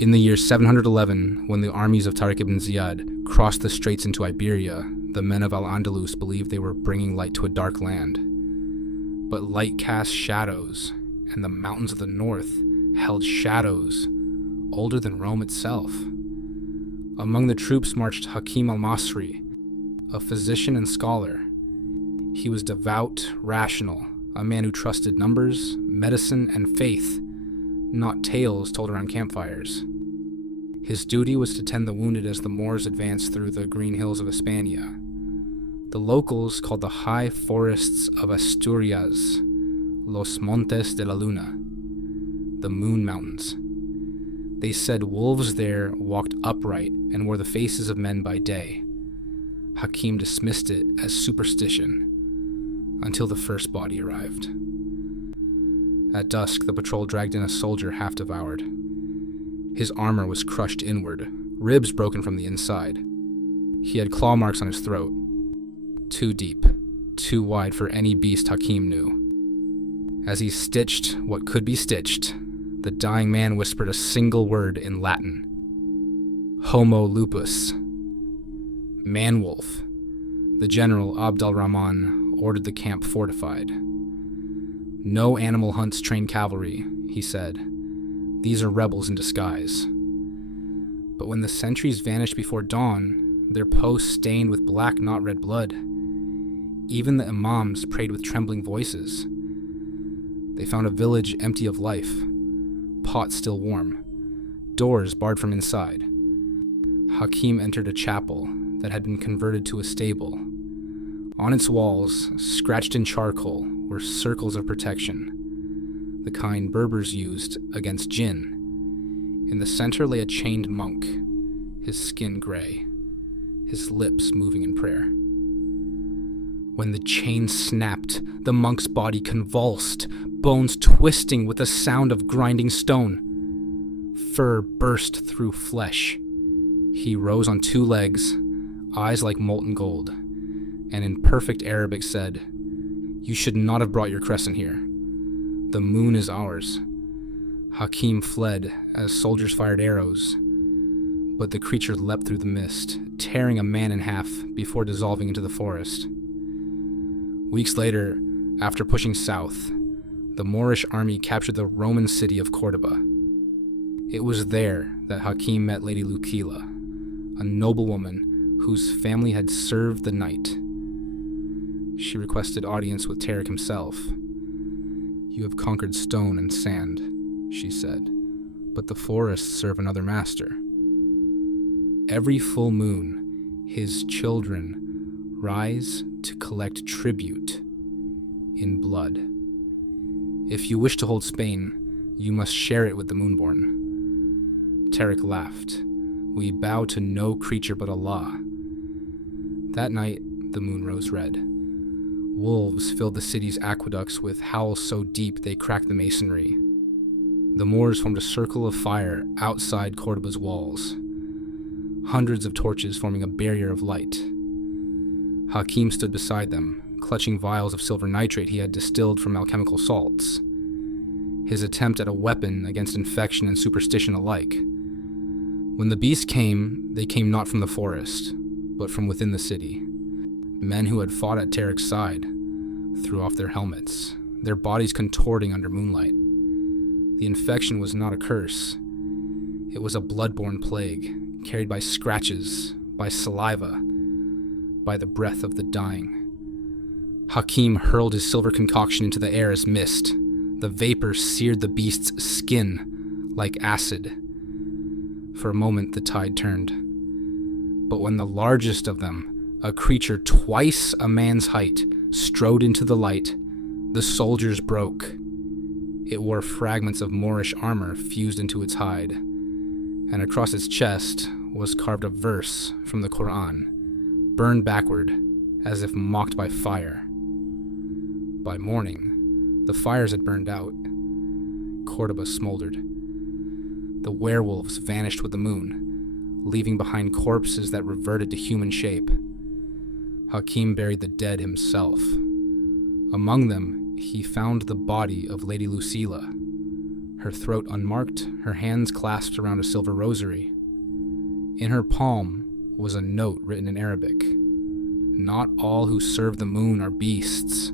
In the year 711, when the armies of Tariq ibn Ziyad crossed the straits into Iberia, the men of Al-Andalus believed they were bringing light to a dark land. But light cast shadows, and the mountains of the north held shadows older than Rome itself. Among the troops marched Hakim al-Masri, a physician and scholar. He was devout, rational, a man who trusted numbers, medicine, and faith, not tales told around campfires. His duty was to tend the wounded as the Moors advanced through the green hills of Hispania. The locals called the high forests of Asturias Los Montes de la Luna, the Moon Mountains. They said wolves there walked upright and wore the faces of men by day. Hakim dismissed it as superstition until the first body arrived. At dusk, the patrol dragged in a soldier half devoured. His armor was crushed inward, ribs broken from the inside. He had claw marks on his throat, too deep, too wide for any beast Hakim knew. As he stitched what could be stitched, the dying man whispered a single word in Latin: Homo lupus, man-wolf. The general, Abd al-Rahman, ordered the camp fortified. No animal hunts trained cavalry, he said. These are rebels in disguise. But when the sentries vanished before dawn, their posts stained with black, not red blood, even the imams prayed with trembling voices. They found a village empty of life, pots still warm, doors barred from inside. Hakim entered a chapel that had been converted to a stable. On its walls, scratched in charcoal, were circles of protection, the kind Berbers used against jinn. In the center lay a chained monk, his skin gray, his lips moving in prayer. When the chain snapped, the monk's body convulsed, bones twisting with the sound of grinding stone. Fur burst through flesh. He rose on two legs, eyes like molten gold, and in perfect Arabic said, "You should not have brought your crescent here. The moon is ours." Hakim fled as soldiers fired arrows, but the creature leapt through the mist, tearing a man in half before dissolving into the forest. Weeks later, after pushing south, the Moorish army captured the Roman city of Córdoba. It was there that Hakim met Lady Lucila, a noblewoman whose family had served the night. She requested audience with Tariq himself. "You have conquered stone and sand," she said, "but the forests serve another master. Every full moon, his children rise to collect tribute in blood. If you wish to hold Spain, you must share it with the Moonborn." Tariq laughed. "We bow to no creature but Allah." That night, the moon rose red. Wolves filled the city's aqueducts with howls so deep they cracked the masonry. The Moors formed a circle of fire outside Cordoba's walls, hundreds of torches forming a barrier of light. Hakim stood beside them, clutching vials of silver nitrate he had distilled from alchemical salts. His attempt at a weapon against infection and superstition alike. When the beasts came, they came not from the forest, but from within the city. Men who had fought at Tariq's side threw off their helmets, their bodies contorting under moonlight. The infection was not a curse. It was a blood-borne plague, carried by scratches, by saliva, by the breath of the dying. Hakim hurled his silver concoction into the air as mist. The vapor seared the beast's skin like acid. For a moment, the tide turned. But when the largest of them, a creature twice a man's height, strode into the light, the soldiers broke. It wore fragments of Moorish armor fused into its hide, and across its chest was carved a verse from the Quran, burned backward as if mocked by fire. By morning, the fires had burned out. Cordoba smoldered. The werewolves vanished with the moon, leaving behind corpses that reverted to human shape. Hakim buried the dead himself. Among them, he found the body of Lady Lucila. her throat unmarked, her hands clasped around a silver rosary. In her palm was a note written in Arabic. Not all who serve the moon are beasts.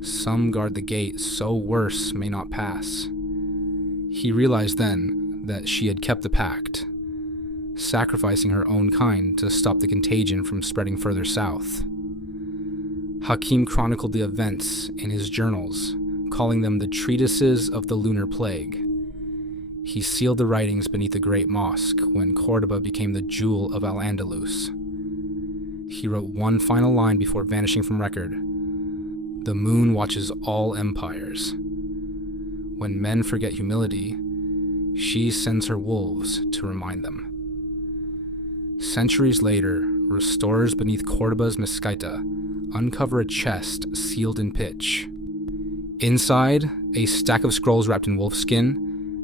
Some guard the gate so worse may not pass. He realized then that she had kept the pact, sacrificing her own kind to stop the contagion from spreading further south. Hakim chronicled the events in his journals, calling them the treatises of the Lunar Plague. He sealed the writings beneath the great mosque when Cordoba became the jewel of Al-Andalus. He wrote one final line before vanishing from record: "The moon watches all empires. When men forget humility, she sends her wolves to remind them." Centuries later, restorers beneath Cordoba's Mesquita uncover a chest sealed in pitch. Inside, a stack of scrolls wrapped in wolfskin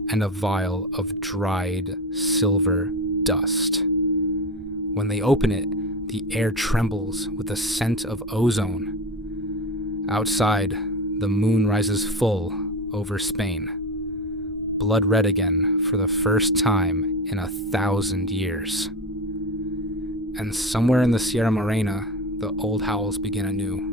and a vial of dried silver dust. When they open it, the air trembles with the scent of ozone. Outside, the moon rises full over Spain, blood red again for the first time in 1,000 years. And somewhere in the Sierra Morena, the old howls begin anew.